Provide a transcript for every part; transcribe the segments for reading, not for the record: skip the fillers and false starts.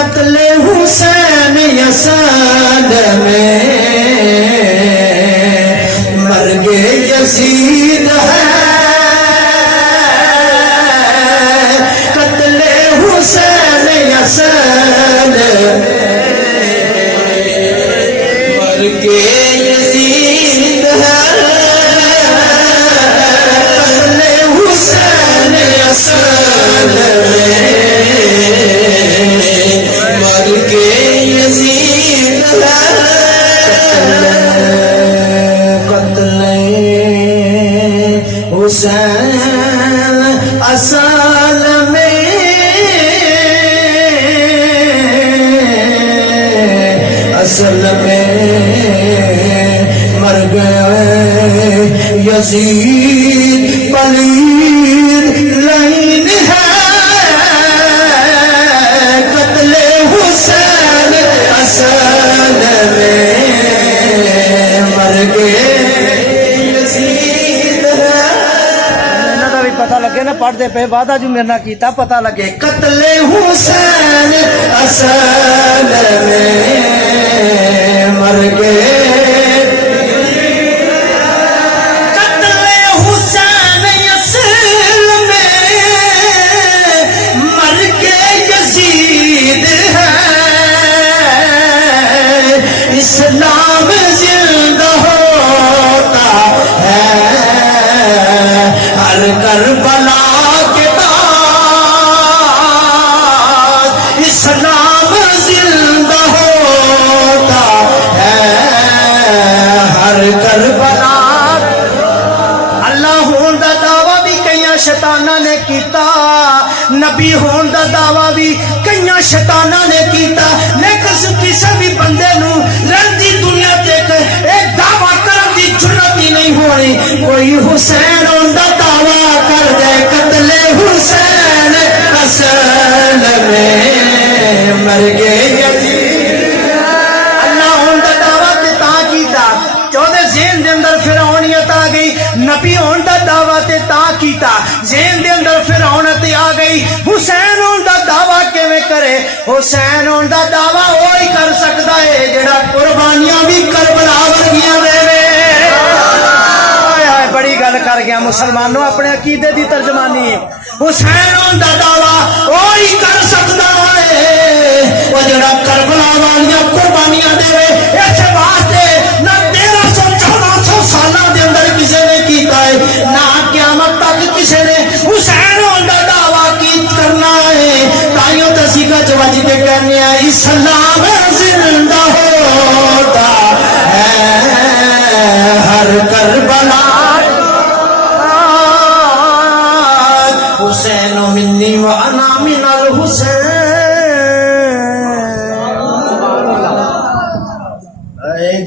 قتل حسین یسال میں مرگ یزید ہے قتل حسین یسال مرگ یزید ہے قتل حسین یسال مرگ یزید ہے قتل حسین اصل میں اصل میں مر گئے یزید پلید لائن ہے قتل حسین اصل میں مر گئے یزید ہے پتہ لگے نا پڑھتے پہ وعدہ جو میرے نال کیتا پتہ لگے قتل حسین اصل میں مر گئے قتل حسین اصل میں مر گئے یزید ہے اسلام زندہ ہوتا ہے ہر کربلا کے بعد اسلام زندہ ہوتا ہے ہر کربلا اللہ ہون دا دعویٰ بھی کئی شیطانہ نے کیتا نبی ہون دا دعویٰ بھی کئی شیطانہ نے کیتا لیکن کسی بھی بندے نو رہندی دنیا دیکھ ایک دعویٰ کرن دی جرت ہی نہیں ہونی کوئی حسین ہون دا دعویٰ کر دے قتل حسین اصل میں مر گئے اللہ ہون دا دعویٰ تے تاں کیتا چودے ذہن دے اندر فرعونیت آ گئی نبی ہون دا دعویٰ تے تاں کیتا ذہن دے اندر فرعونیت آ گئی حسین ہون دا دعویٰ کیویں کرے حسین ہون دا دعویٰ وہی کر سکدا ہے جڑا قربانیاں بھی کربلا ورگیاں دے بڑی گل کر گیا مسلمانوں اپنے عقیدے دی ترجمانی حسین ہون دا دعویٰ وہی کر سکدا ہے وہ جڑا کربلا والیاں قربانیاں دے اس واسطے نہ 1300 سالاں دے اندر کسی نے کیتا ہے نہ قیامت تک کسی نے حسین ہون دا دعویٰ کی کرنا ہے تائیوں تسی کا جواجی دے کہنے ہیں اسلام زندہ ہوتا ہے ہر کربلا حسین منی وانا من الحسین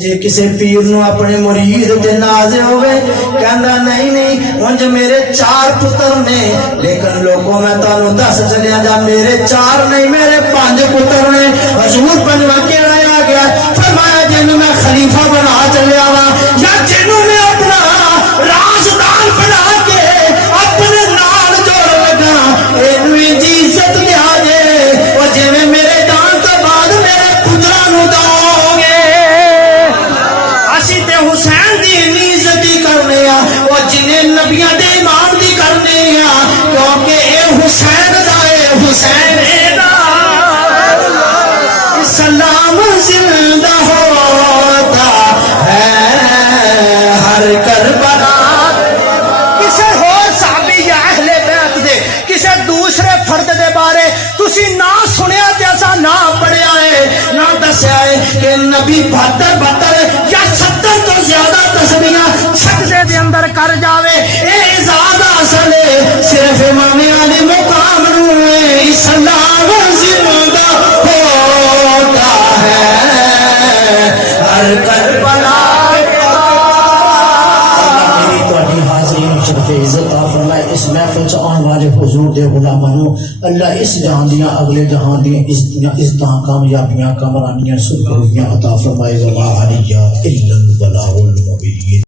جے کسی پیر نو اپنے مرید تے ناز ہوئے کہندا نہیں نہیں انج میرے 4 پتر نے لیکن لوگوں میں تانوں دس چلیا جا میرے 4 نہیں میرے 5 پتر نے حضور پنجواں کیڑا آ گیا فرمایا جنوں میں خلیفہ بنا چلیا وا یا جنوں میں اپنا رازدار بنا کے اپنے نال جوڑ لگا اینویں جی عزت دیا جے او جویں میرے جان تو بعد میرے پتراں نو دو گے اسی تے حسین دی عزت کرنے آ او جنہیں نبیاں دے امام دی کرنے آ کیونکہ اے حسین دا اے حسین دا اسلام زندہ ہوتا ہے ہر کربلا کسے ہور صحابی یا اہل بیت دے کسے دوسرے فرد دے بارے تسی نہ سنیا تے اساں نہ پڑھیا ہے نہ دسیا ہے کہ نبی 72 یا 70 تو زیادہ تسبیحاں سجدے دے اندر کر جاوے اے اعزاز اصل صرف امام علی مقام نو اسلام زندہ ہوتا ہے ہر کربلا شرف عزت فرمائے اس محفل سے آنے والے حضور دے غلامانوں اللہ اس جہان دیاں اگلے جہان دیاں اس طرح کامیابیاں کامرانیاں سرخرویاں عطا فرمائے وما علیہ الا البلاغ المبین.